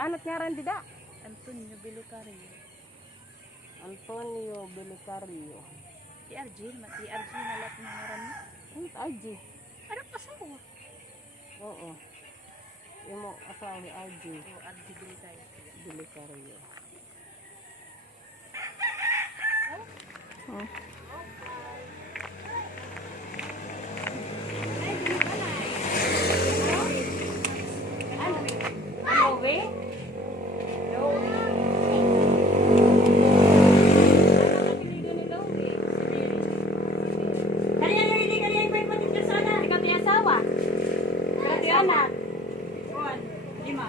Anot nga rin dida? Antonio Belucario. Antonio Belicario. Si RG, mati RG na lahat ng ngaran mo. RG. Ano pa sa mo? Oo. Yung mo asawa ni RG. O RG Belucario. Belicario. Oh. Anak. Lima.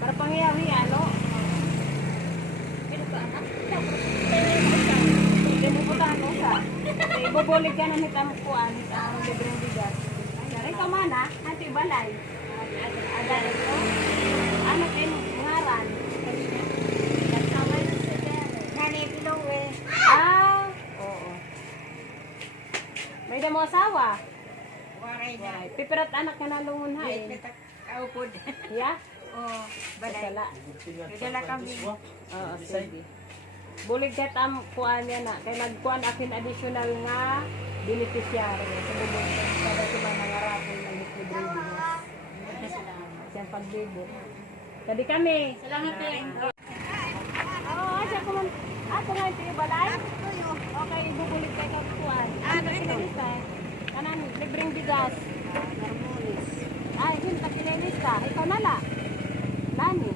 Para pangyayari ano? Pino ba anak? Hindi mo puta ano sa. Ibobolig ka na ni Tamukuan, ang libreng bigas. Ay, ka mana, nanti balay. Ada ito. Anak kayo ngaran. Kasama na si Tere. Nani Pilowe. Ah, oo. May damo asawa. Waray na. Pipirat anak ka na lungon ha eh. Kaupod. Ya? Oo, balay. Dala. Dala kami. Oo, sige. Bulig ka tam kuan niya na. Kaya nagkuan akin additional nga beneficiary. Sa bubong para sa mga nangarapon ng libreng bigas. Siyang pagbibo. Kadi kami. Salamat din. Oo, siya kuman. Ato nga ito yung balay. Okay, bubulig kayo ka kuan. Ano ito? Kanan, libreng bigas. Harmonis. Ay, hinta kinilista. Ikaw nala. Lani.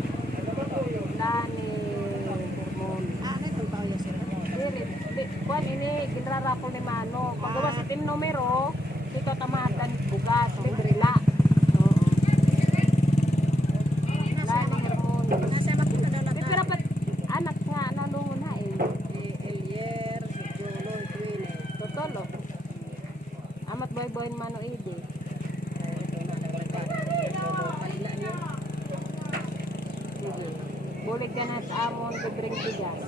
Lani. Kuan ini ginrarapol ni Mano. Pagawa sa tin numero, ito tamatan bugas, libre la. Oo. Lani Harmonis. Nasa makita na lang. Pero pat anak nga nanungon na eh. Elier, Jolo, Twine. Totolo. Amat boy-boy Mano ide. Sige. Bulig ka na sa amon libreng bigas.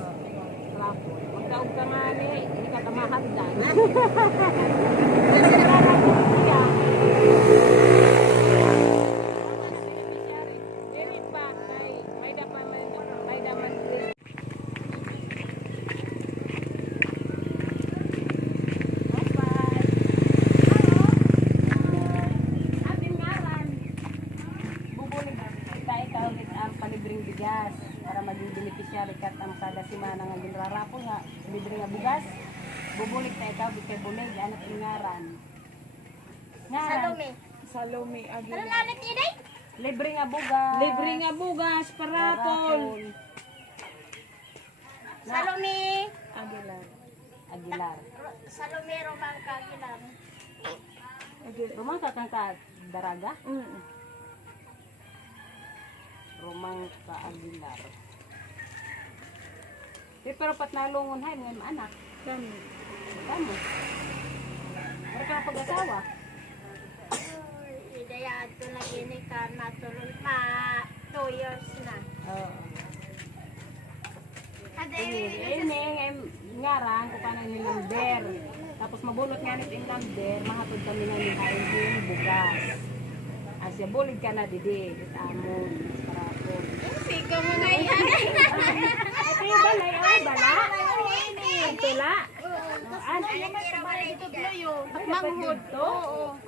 Rapo. Magkaog ka nga ni, hindi ka tamahagdan. Dirit pa, may daman. Ating ngaran, bubulig ikaw ulit ang palibreng bigas para maging beneficiary kat ang kada simana nga ginrarapo nga libre nga bugas. Bubulig ta ikaw kay bulig anak ng ngaran. Salome. Salome Ano Aguilar. nalit ini? Libre nga bugas. Libre nga bugas, parapol. Salome. Aguilar. Aguilar. Salome Romang Kagilan. Rumang kang ka daraga? Rumang ka Aguilar. Pero pat nalungon hay mga anak. Kami. Kamo. Ano ka pag-asawa? Idaya ito na gini ka natulog ma 2 years na. Oo. Ade, Ini ngaran ko kanang ni number. Tapos mabulot nga nit yung number, mahatod kami na ni Hain bugas. Asya bulig ka na didi, amon, para po. siga mo na yan. Ito yung balay, bala. Ito la. Manghud to?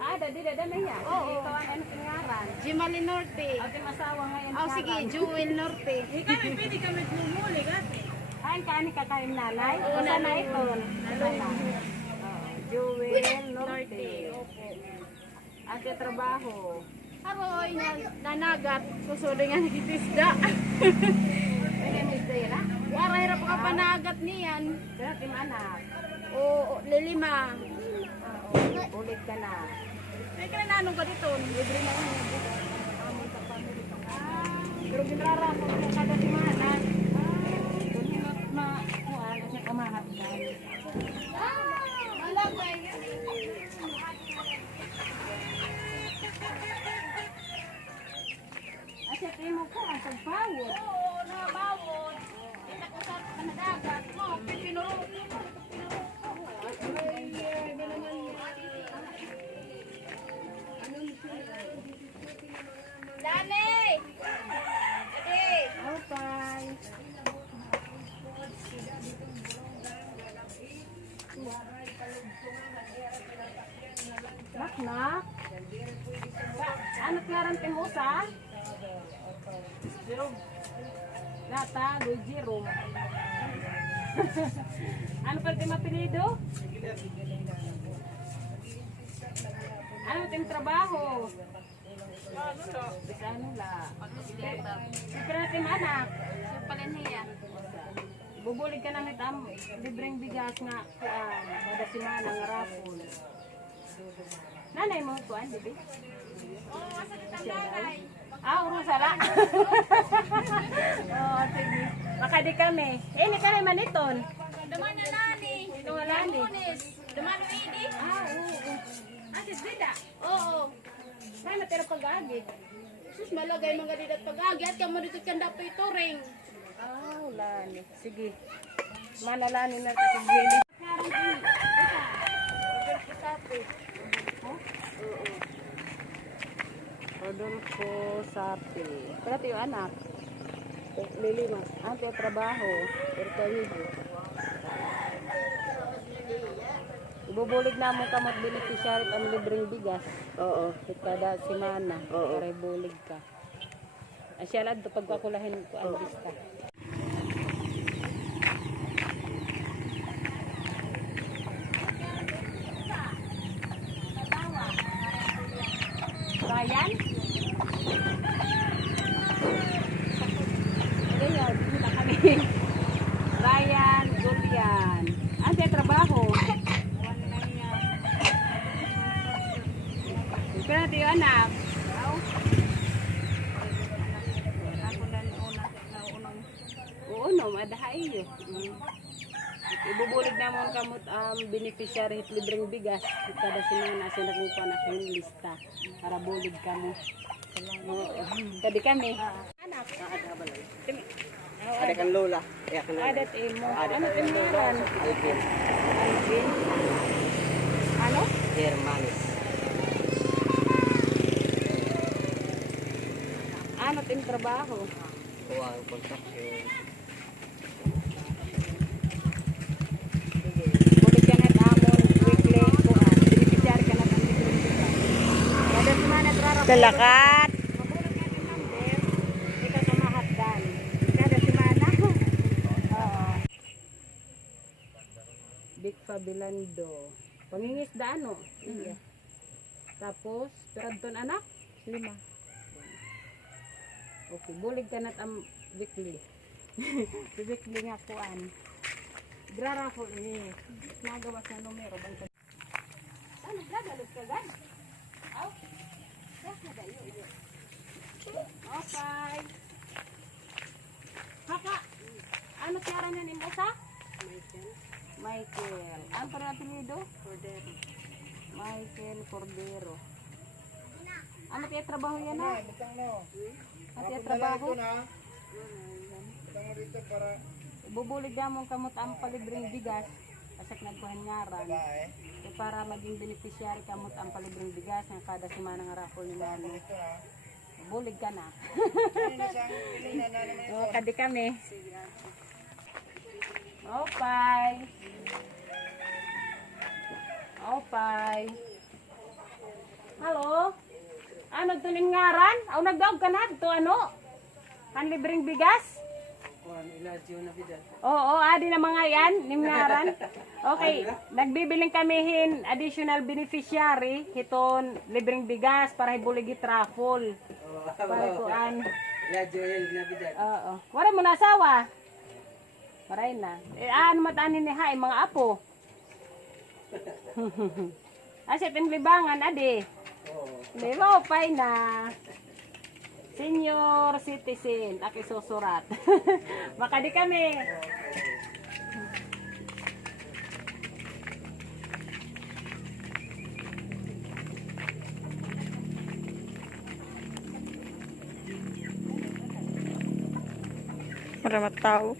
Ah, dadi na yan. Ikaw ang ano pingaran. Jimali Norte. Ating asawa ngayon. Oh, sige, Jewel Norte. Kami pwede kami tumuli kasi. Kain ka ni kakain nanay? O sana ito? Ito na. Jewel Norte. Ate trabaho. Aroy, nanagat. Susuli nga nagitisda. Pinamistera? Harap ka panagat niyan. Kaya timanak. Oo, lilima. Ulit ka na. May kinananong ka dito. Libre na yun. Pero ginrara ko kung kada timanan. Kung hindi makuhaan, kasi kamahat ka. Asa tayo mo ko, ang pagpawod. Oo, nabawod. Kita ko sa panadagat mo. Pinuro. Dali! Nak. Ano kyaran timusa? Jerome. Nata, Luis Jerome. Ano pa tim apelido? Ano tim trabaho? Bisa ano la? Pero tim anak. Bubulig ka namin tam libreng bigas nga kuan, kada simana nga rapol. Nanay mo kuan, bibi? Oo, asa kita nanay. Urus sala. Sige. Maka di kami. Ini kami maniton. Daman na nani. Ito nga lani. Lunes. Daman na ini. Oo. Asis bida. Oo. Kaya natira pag-agit. Sus malagay mga didat pag-agyat kamo dito kanda pa ito ring. Lani. Sige. Manalani na sa gili. Karang ini. Order ko sapi. Rodolfo Sapi. Pati yung anak. Lilima. Ante trabaho. Pertawido. Ibubulig na mo ka mag-beneficiary ang libreng bigas. Oo. Kada simana. Oo. Para ibulig ka. Asya lang ito pagkakulahin ko ang lista. Ryan? Ayan, kita kami. Ryan, Julian. Ante trabaho. Pero natin yung anak. Oo, no, madahay yun. Ibubulig naman kamot beneficiary hit libreng bigas. Kada simana siya nagmupa na yung lista para bulig kamo. Tadi kami. Anak. Ada kan lola, ya kan lola. Adat imo. Ano tiniran? Alvin, Alvin. Ano? Hermanis. Ano tin trabaho? Kuha ang construction. Bulig ka na tamon weekly kuan. Beneficiary ka na ng libreng bigas. Kada simana trarap. Dalakat. Mabulag natin number. Ikaw tumahatdan. Kada simana. Oo. Big Fabilando. Pangingisda ano? Iya. Tapos, peradton anak? 5. Okay, bulig ka na tam weekly. Weekly nga kuan. Grara ko ini. Nagawa sa numero. Ano, gagalot ka gan? Aw. Okay. Haka. Ano kaya niya ni Musa? Michael. Ano pa rin apelido? Cordero. Michael Cordero. Ano kaya trabaho yan na? Ano kaya trabaho? Bubulig na mong kamot ang palibreng bigas. Kasak nagkuhan ngaran. Para maging beneficiary kamot ang palibreng bigas ng kada simana ng rapol ni Mano. Bulig ka na. O, kadi kami. Opay. Opay. Halo? Nagtunin ngaran? Aw nagdaog ka na dito ano? Ang libreng bigas? Oo, adi na mga yan, nimngaran. Okay, nagbibiling kamihin additional beneficiary hiton libreng bigas para ibuligi raffle. Para kuan. Oo. Wala mo na asawa? Maray na. Ano matanin ni hay mga apo? Asit ang libangan adi. Lilo pay na. Senior citizen, aki susurat. Baka di kami. Para matao.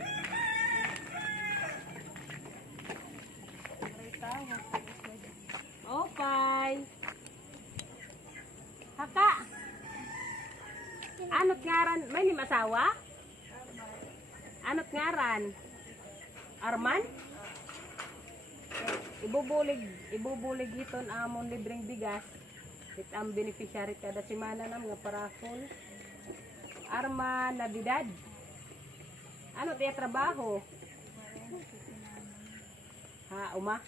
Okay. Haka. Ano ngaran? May lim asawa? Ano't ngaran? Arman? Ibubulig hiton amon libreng bigas. It ang beneficiary kada semana na mga parafol. Arman Nabidad. Ano tiya trabaho? Ha, uma?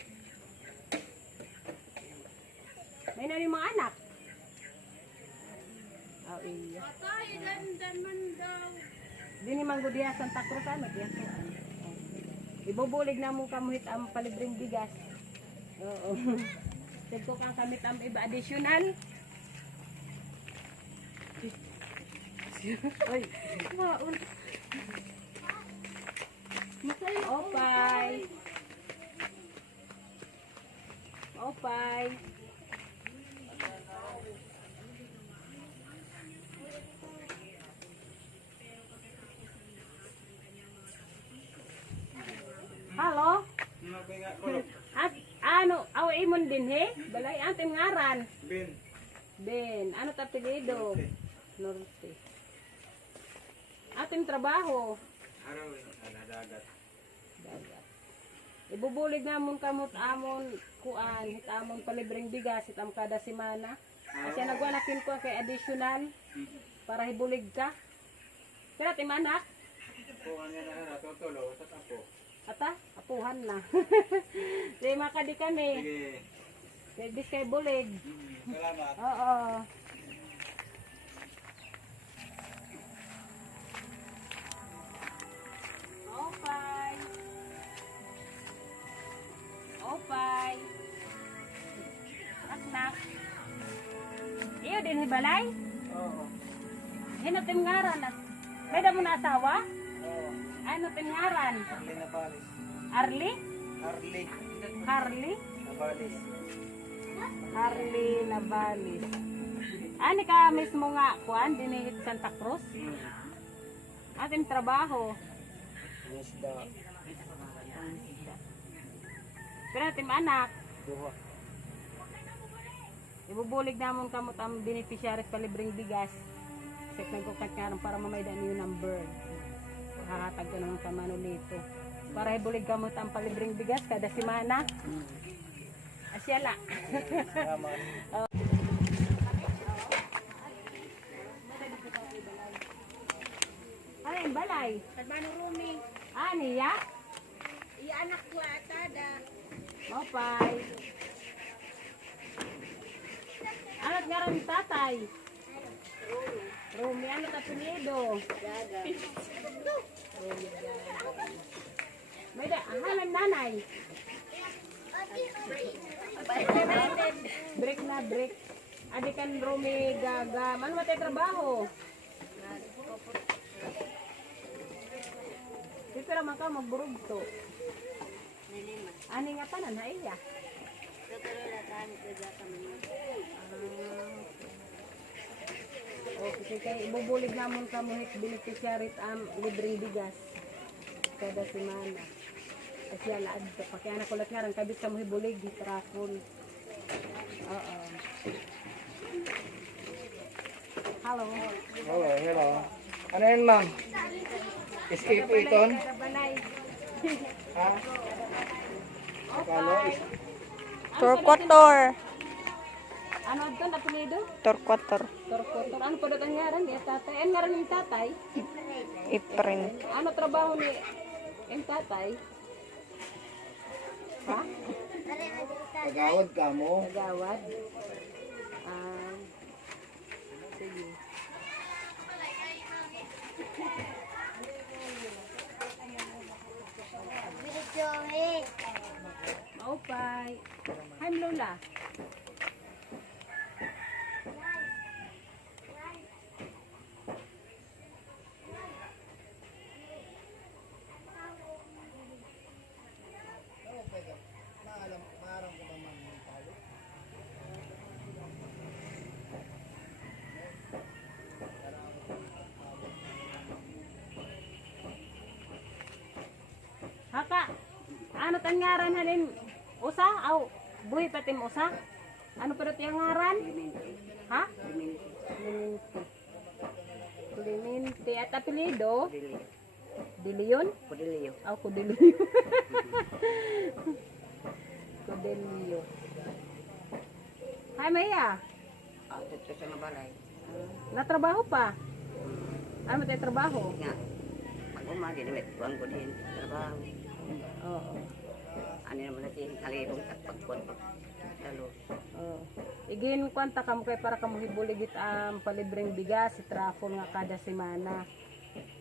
May na yung mga anak? Oh, iya. Tayo, dandan man daw. Dini manggudiya Santa Cruz ano tiya so. Ibubulig na mo kamuhit ang palibreng bigas. Oo. Sigko kang kamit ang iba additional. Oy, maul. Opay. Opay. Halo? At ano, aw imon din he? Balay atin ngaran. Ben. Ben, ano ta apelyido? Norte. Atin trabaho. Araw na dagat. Dagat. Ibubulig namon kamot amon kuan, hit amon palibreng bigas hitam kada semana. Kasi nagwanakin ko kay additional para hibulig ka. Kaya timanak. Kuha niya na natutulo sa tapo. Ata, apuhan na. Di makadi kami. Sige. Bis kay bulig. Salamat. Oo. Opay. Opay. Naknak. Iyo din hibalay? Oo. Hinatim ngaran. May damo na asawa? Oo. Ano tim ngaran? Arli na balis. Arli? Arli. Harley? Na balis. Harley Nabalis. Ani ka mismo nga kuan dinihit Santa Cruz? Ating trabaho. Isda. Pero ating anak, Duha. ibubulig namon kamot ang beneficiaries palibreng bigas. Kasi nagkukat nga para mamaydan yung number. Hahatag ko naman sa Manolito. Para ibulig kamot ang palibreng bigas kada semana. Asyala. Salamat. Ay, ang balay. Tadmano Rumi. Ani ya? Anak ko atada. Mopay. Anot nga rin tatay? Rumi, ano ka pinido? Daga. May da, halang nanay. Break na, break. Adi kan Rumi gaga. Ano matay trabaho? Dito naman ka magburog to. Ani nga pa na iya. Okay, kaya ibubulig namon ka mo hit beneficiary am libreng bigas kada semana. Kasi alaad ka pa kaya nakulat nga rin kabit ka mo hibulig di trafon. Oo. Hello. Hello, hello. Ano yan, ma'am? Escape iton? Karabanay. Ha? Kano? Turquator. Ano ito na pinido? Turquator. Torkotor. Ano pa ang ngaran ni tatay? Ang ngaran ni tatay? Iprin. Ano trabaho ni ang tatay? Ha? Pagawad ka mo. Nagawad? Sige. Maupay. Hi, Lola. Haka, ano tan ngaran halin? Usa? Aw, buhi patim usa? Ano pa dito yung ngaran? Ha? Clemente. Clemente. At apelido? Diliyon? Pudiliyo. Ako Kudelio. Kudelio. Hi, Maya. Dito sa mabalay. Natrabaho pa? Ano tayo trabaho? Nga. Pag umagi namin, tuwan ko din. Trabaho. Oo. Ano naman natin, halibong at pagkuhan pag talo. Oo. Igin kwanta kamo kay para kamo hibuligit ang palibreng bigas si trafol nga kada semana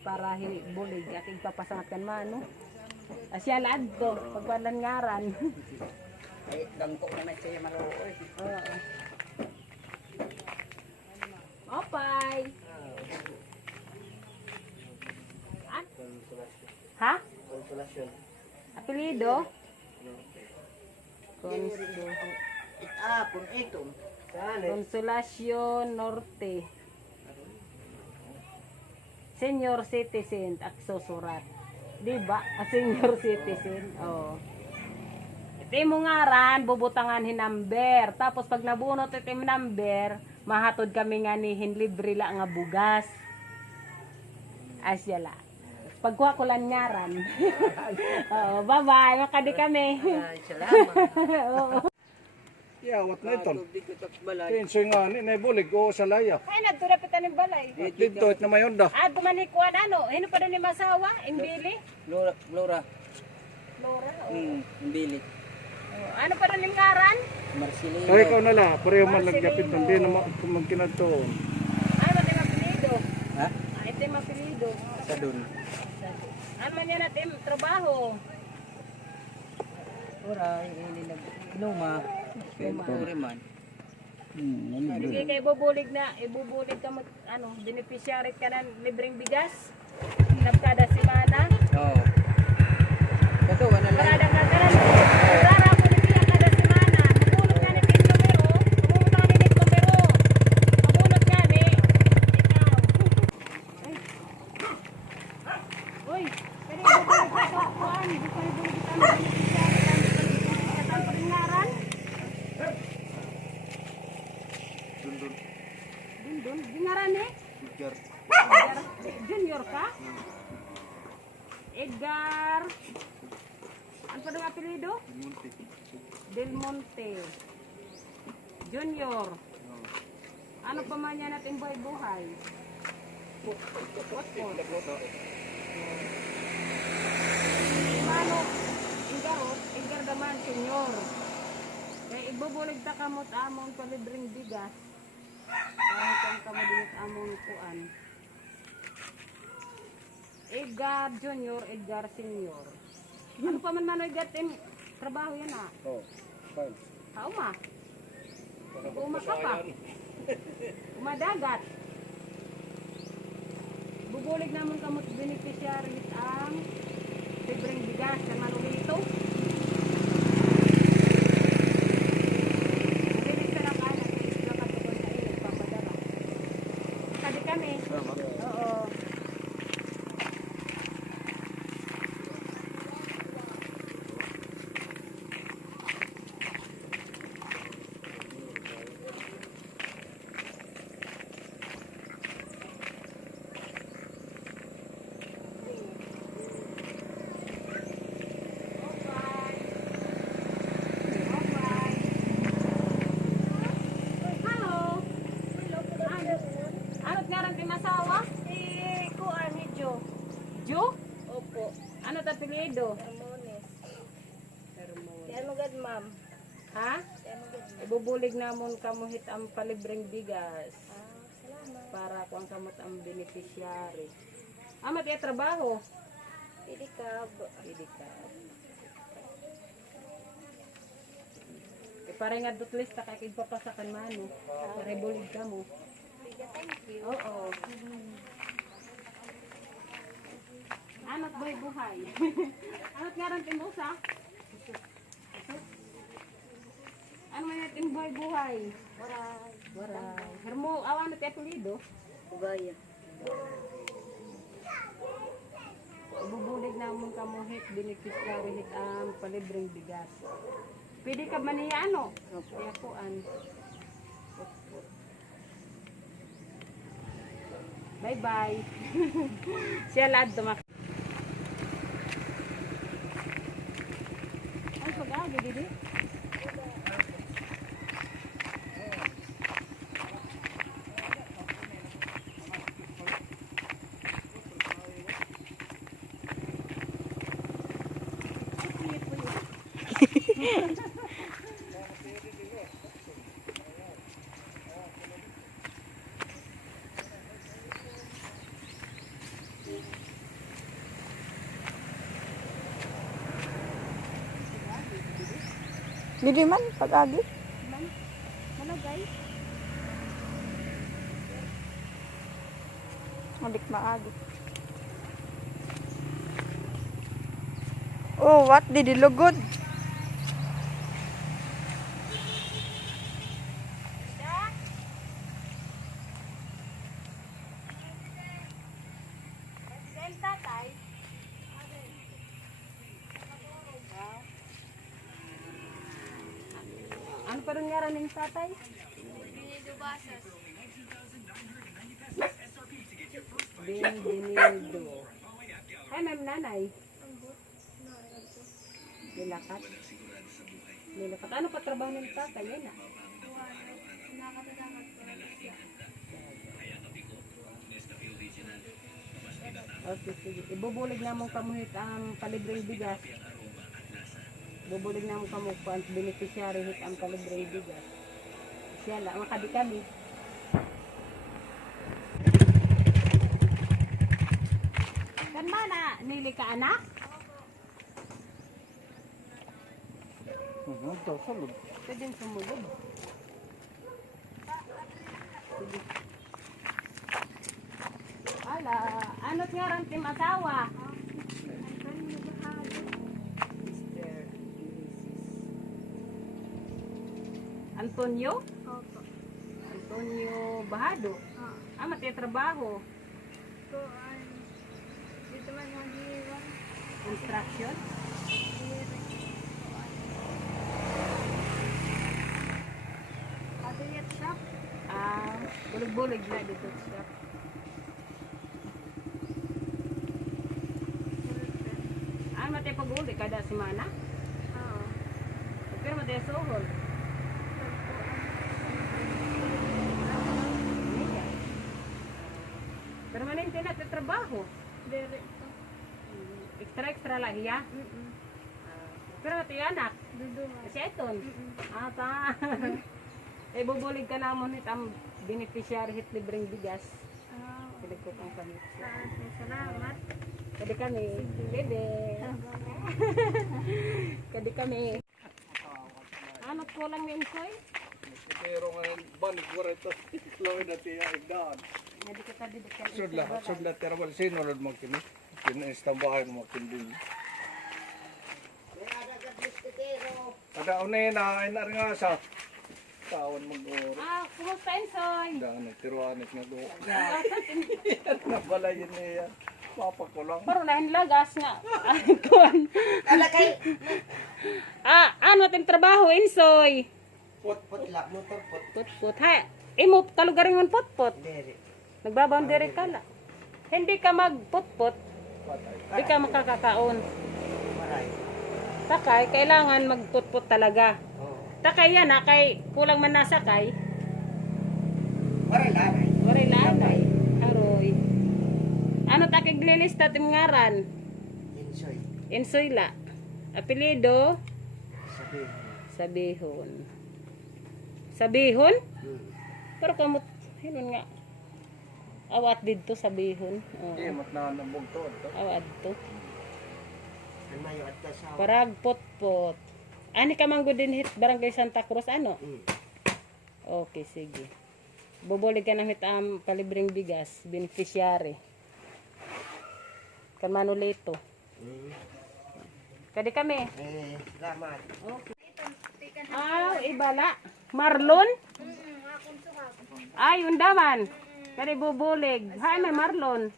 para hibulig at igpapasangat kan mano. Asya laad to pagpalan ngaran. Ay, dangko naman siya maroon. Oo. Opay. Ha? Konsolasyon. Apelido? Kung ito. Consolacion Norte. Senior citizen at susurat. Di ba? Senior citizen. Oh. Iti mo ngaran, bubutangan hinamber. Tapos pag nabunot iti mo number, mahatod kami nga ni hinlibre la nga bugas. Asya la. Pagkuha ko lang ngaran. Oo, bye-bye. Makadi kami. Ay, salamat. Oo. Yawat na ito. Tubig ko sa balay. Kinsoy nga ni bulig o sa laya. Ay, nagturapitan ng balay. Dito it na mayon da. Ah, tumanikuan ano? Hino pa doon ni Masawa? Imbili? Lora. Lora. Bilit. Oh, ano pa doon yung ngaran? Marcelino. Ay ikaw na la, pareho man laggapit nun. Di na magkinadtoon. Ano ba yung apelido? Ha? Ah, ito yung apelido. Sa dun. Ano man yan natin? Trabaho. Ora, ini nag-inuma. Pure man. Sige kay ibubulig ka mag, ano, beneficiary ka ng libreng bigas. Kada semana. Oo. Ito, wala lang. Para ka na. Para ko niya kada semana. Mabulot ka ni Tin numero. Mabulot ka ni Tin numero. Mabulot ka ni. Ikaw. Uy, pwede ibubulig ka sa kuan. Di pa ibubulig ka ng beneficiary ka ng palingaran. Dundun. Dingaran eh. Edgar. Junior ka? Edgar. Ano pa ng apelido? Del Monte. Junior. Ano pa man yan natin buhay-buhay? What? Mano, Edgar daman, Senior. Kaya ibubulig ta kamot amon palibreng bigas. Para kang kamudinit amon kuan. Edgar Junior, Edgar Senior. Ano pa man Edgar tim trabaho yan ah. Oh, fine. Uma. Uma ka pa. Umadagat. Bubulig naman kamot beneficiary ang libreng bigas kan manulito. Oo. Hello. Anot nga rin masawa? Kuan ni Jo. Jo? Opo. Ano ta apelyido? Ramones. Yan magad ma'am. Ha? Yan magad. Ibubulig namon kamuhit ang palibreng bigas Salamat. para kuang kamot ang beneficiary. Amat iya trabaho. Idikab. Pwede ka. Parang nga dot list ka kay papasakan mano. Para ibulig ka mo. Thank you. Oo. Anot buhay. Anot nga rin timusa. Ano man natin buhay? Waray. Hermo, awan na tayo pulido. Ugaya. Ibubulig namon kamuhit, beneficiary hit ang palibreng bigas. Pwede ka man niya ano? Kaya kuan. Bye-bye. Siya lad tumak. didi. Didi man, pag-agi. Malagay. Mabik maagi. Oh, what? Didi lugod. Ano pa rin nga ng tatay? Bienvenido. Ay, ma'am nanay. Nilakat. Nilakat. Ano pa trabaho ng tatay? Yan ah. Okay, sige. Ibubulig na mong kamuhit ang palibreng bigas. Bubulig na mong kamukuan, beneficiary hit ang palibreng bigas. Siya lang, makadi kami. Kan mana, nili ka anak? Ito, sulod. Pwedeng sumulog. Sige. Ala, ano't nga rin tim asawa? Antonio? Opo. Antonio Bahado? Ah, matitrabaho. So, dito man mag-iwan. Construction? Kadiyat shop. Ah, bulig-bulig na dito siya. Ah, mati pag-uli kada semana? Oo. Pero mati sohol. Permanente na sa trabaho. Diretso. Extra lang ya. Pero mati anak. Dudungan. Kasi iton. Ah, ta. Eh, bubulig ka namon itang beneficiary hit libreng bigas. Pilig ko kang kami. Salamat. Kadi kami. Bebe. Kadi kami. Ano ko lang ni Insoy? Pero ngayon, banig ko rin ito. Loy na tiya, igdaan. Hindi kita didikal. Sudla, terwal, sinulod mo kini. Kinistambahan mo kini. Ada unay na, ina rin nga sa taon mag-oro. Ah, kumusta Insoy? Daan, nagtiruanik na do. Nabala yun niya. Papa ko lang. Pero nahin lagas nga. Ay, kuwan. Ah, ano ating trabaho, Insoy? Pot la, motor pot. Put-put. Hay, imo kalugaring man put-put. Dere. Nagbaboundary ka la. Hindi ka magput-put. Hindi ka makakakaon. Maray. Takay, kailangan magput-put talaga. Oh. Takay yan ha, kay kulang man nasakay. Maray laray. Waray lanay. Haroy. Ano takig lilista tim ngaran? Insoy. Insoy la. Apelido? Sabi. Sabihon. Sabihon? Pero kamot, hinon nga. Awat dito sabihon. Iya, mat na nabugto. Awat to. Ang mayo at kasawa. Parag pot-pot. Ani ka manggo din hit Barangay Santa Cruz ano? Okay, sige. Bubulig ka ng hit palibreng bigas, beneficiary. Kan Manolito. Kadi kami. Salamat. Ah, ibala. Marlon? Ay, undaman. Kadi bubulig. Hay, may Marlon.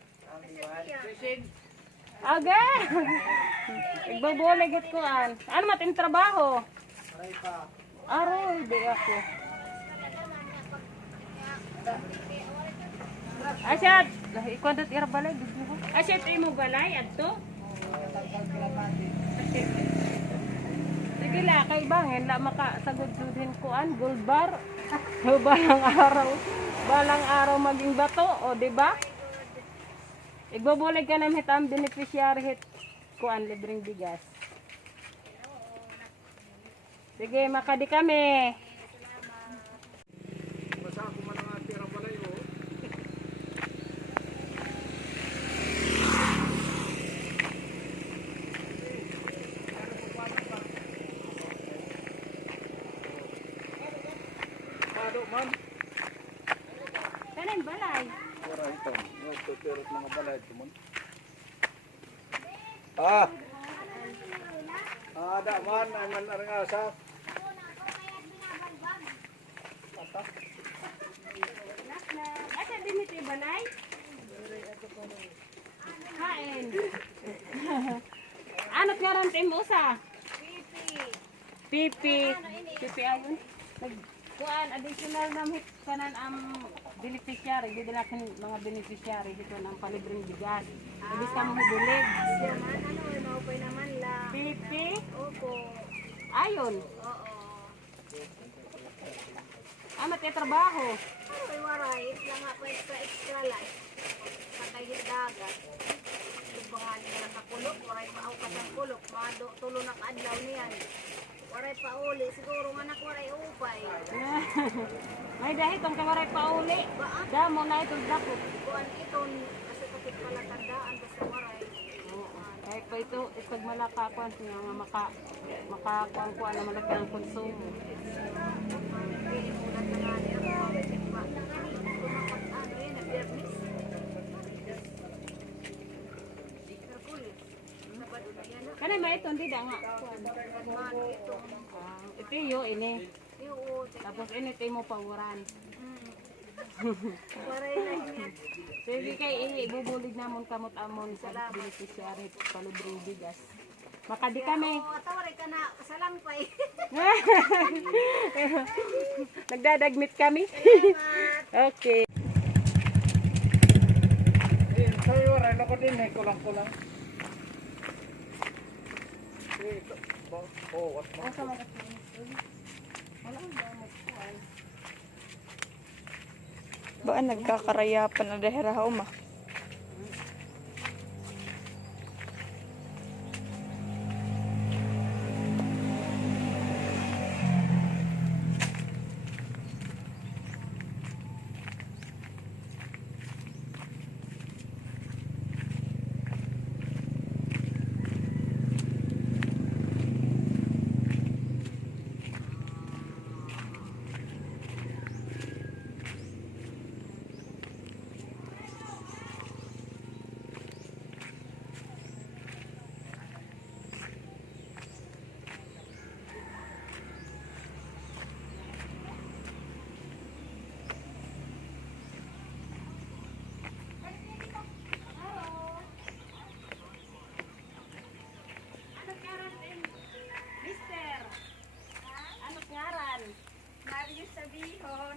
Aga. Igbubulig it ko an. Ano matin trabaho? Aroy, di ako. Asyad, ikaw dot balay. Asyad, imo balay, adto? Sige la, kay bangin, la makasagod-sudin kuan, gold bar. So, balang araw maging bato, o di ba? Igbobulig ka na hit ang beneficiary hit kuan, libreng bigas. Sige, makadi kami. Basta ako man ang tira balay mo. Pado man. Kanin balay. Ora ito. Ito pero mga balay ito man. Ah. Ada man ay man arang asa. Ata. Asa din ito balay? Kain. Anot nga rin tim usa? Pipi. Pipi ayun. Kuan additional na hit kanan ang beneficiary, di natin mga beneficiary dito ng palibreng bigas. Ibig ka mo bulig. Yaman, ano, maupay naman lang. Pipi. Opo. Ayun. Oo. Amat kay trabaho. Ay, waray. Isla nga po extra life. Patay dagat. Subangan nila nakakulok. Waray pa ako kasang kulok. Tulo na kaadlaw niyan. Waray pa uli. Siguro nga waray upay. May dahil tong kawaray pa uli. Damo na itong dako. Kuan iton. Kasi kapit pala tandaan. Basta waray. Kahit pa ito, ipag malakakuan siya nga makakuan na malaki ang konsumo. Kaya muna na nga niya. Mawagin pa. Kumakot ano yun. Nabiyernis. Hercules. Sabado na yan. Kanay ba ito, hindi da nga. Man, ito. Ito yung ini. Yung Tapos ini tayo mo pawuran. waray na niya. Sige kay ibubulig namon kamot amon sa beneficiary palibreng bigas. Makadi kami. Oo, atawari ka na. Salampay. Nagdadagmit kami. Okay. Eh, sayo rin ako din eh, kulang-kulang. Eh, ito. Oh, what mo? Baan nagkakarayapan na dahil rahaw ma? Mister. Ano ngaran? Mario Sabihon.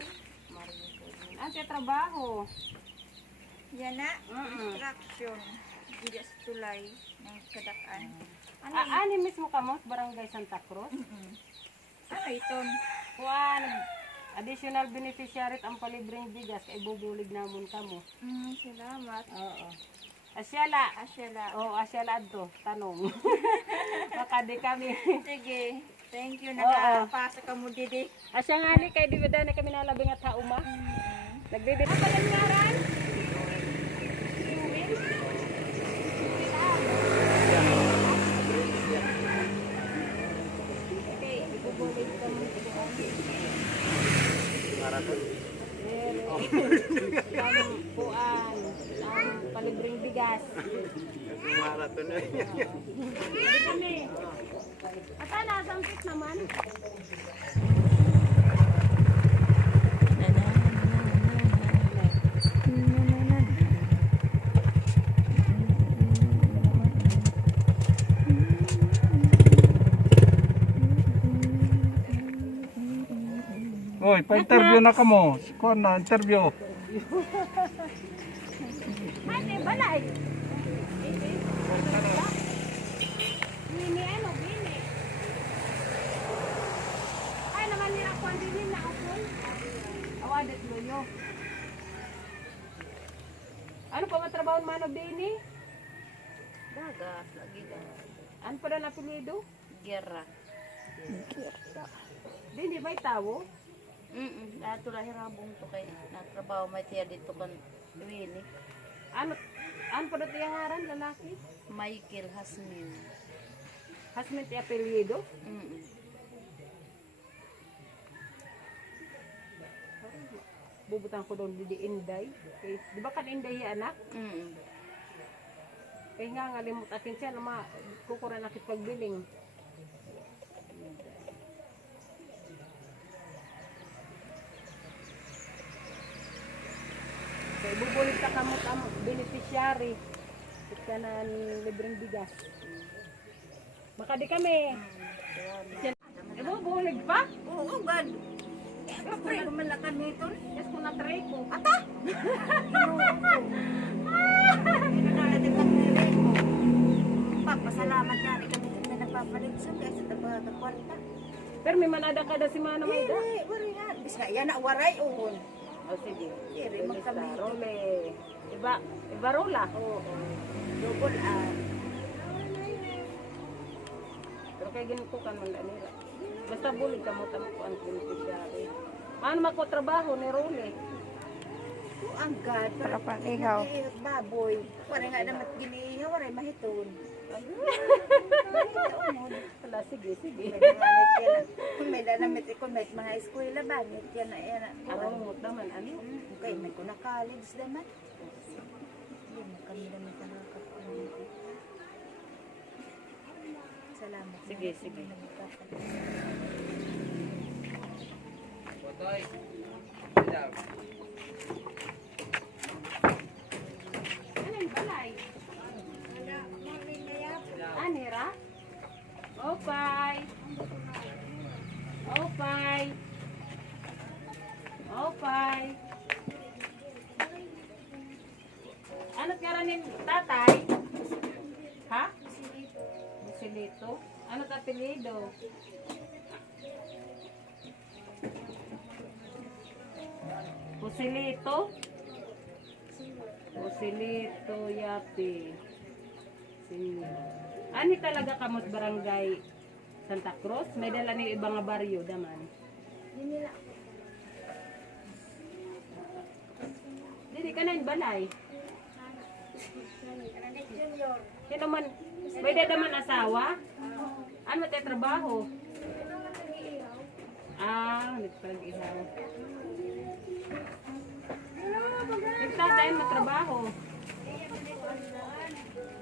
Ang trabaho. Yan na. Mm-mm. Didas tulay ng kadakan. Ani mismo kamo Barangay Santa Cruz. Ano ito? Kuan additional beneficiary ang palibreng bigas kay bubulig namon kamo. Salamat. Oo. Asyala. Asyala. Oh, asyala adto tanong. Makadi kami. Sige. Thank you. Oo. Nakapasa ka mo didi. Asya nga ni kay di ba na kami nalabing at hauma. Nagdidit. Apa lang ngaran? Okay, ibubulig kami. Ang puan, ang palibreng bigas. Marathon na yan. Hindi kami. Ata nasampit naman. Oy, pa-interview na ka mo. Kuha na, interview. Ate, balay. Bini ano, bini. Luyo. Ano pa matrabaho man ob din ni? Dagat, lagi ka. Ano pa na apelyido? Gera. Di may tawo. Dato lah hirabong to kay natrabaho may tiya dito kan Winnie. Ano pa na tiyang ngaran lalaki? Michael Hasmin. Hasmin ti apelyido? Bubutang ko doon di Inday. Okay. Di ba kan Inday yung anak? Kaya nga ngalimut akin siya na kukuran akit pagbiling. Kaya bubulit ka kamot ang beneficiary. Ika na libreng bigas. Makadi kami. Bubulig pa? Oo, God. Kapre ko malakan nito. Yes, kung na-try ko. Ata! Pinakalating kang nilay ko. Papasalamat na rin kami na napapaligsan kaya sa kwarta. Pero may manada ka si Mano Mayda. Wari nga. Bis nga yan na waray uon. O sige. Dire, magkami. Role. Iba rola. Oo. Double R. Pero kaya ginito kan man nila. Basta bulig ka mo tamo ko ang beneficiary. Ano mako trabaho ni Role? Ang God. Para pang ihaw. Baboy. Wari nga namat giniihaw. Waray mahiton. Wala, sige. Kung may danamit ko, may mga eskwela ba? Yan na yan. Aramot naman, ano? Okay, may ko na college naman. Hindi mo kami naman sa mga kapatid. Salamat. Sige. Botoy. Ano yung balay? Anira? Opay. Ano karanin tatay? Ha? Busilito. Ano ka apelyido? Busilito Yapi. Ani talaga kamot barangay Santa Cruz? May dala ni ibang nga baryo daman. Dili ka na yung balay. Sino man? May dada man asawa? Ano tayo trabaho? Nagpag-ihaw. Nagtatay matrabaho.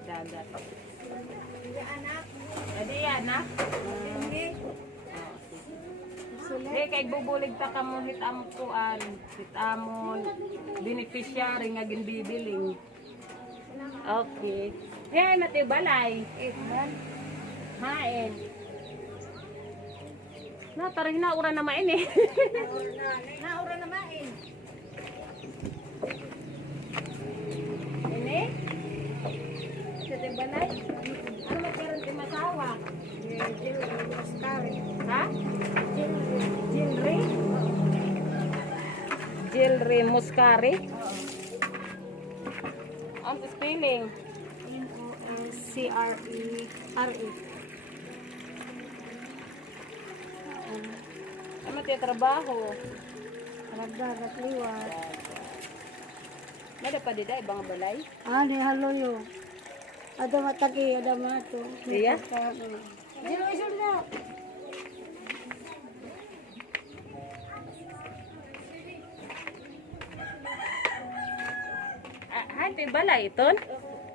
Dagat. Adi anak? Hindi, kay bubulig ta ka mo hitamon, beneficiary nga ginbibiling. Okay. Hey, mati balay. Hain. Tarig na ura na main eh. Naura na main. Ini? Mati balay? Ano magkaroon di masawa? Ha? Jilri Muscari? Ang spelling? M-O-S-C-R-E-R-E. Ano tayo trabaho? Nagdagat liwat. Nada pa dida ibang balay? Ani halo yo. Ada matagi, ada mato. Iya? Dilo isul na. Hay, tayo balay iton?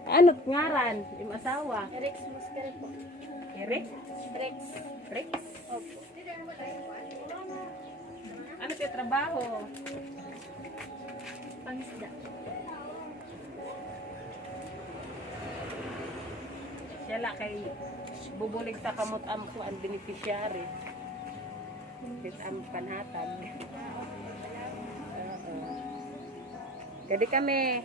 Ano ngaran? Yung asawa? Rex Muscari po. Eric? Rex. Rex? Ano tayo trabaho? Pangisda. Siya la kay bubulig ta kamot am ko ang beneficiary. Kit am panhatag. Kadi kami